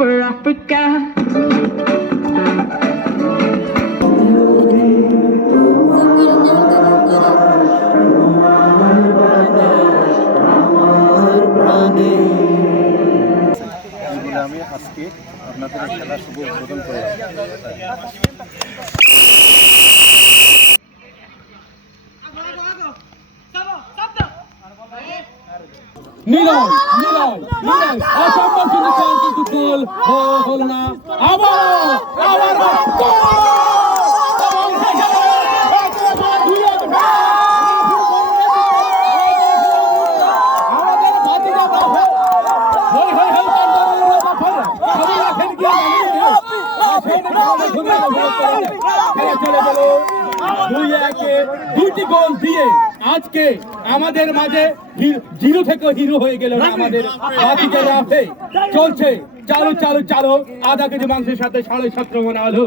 for Africa. আমি আজকে আপনাদের খেলা শুভ উদ্বোধন করলাম। মিলন মিলন মিলন অসম্ভব কিন্তু গোল হলো না। আবার আবার দুইটি গোল দিয়ে আজকে আমাদের মাঝে জিরো থেকে হিরো হয়ে গেল না আমাদের বাতিকে রাফে চলছে চালু চালু চালু আধা কেজি মাংসের সাথে 7.5 মণ আলু।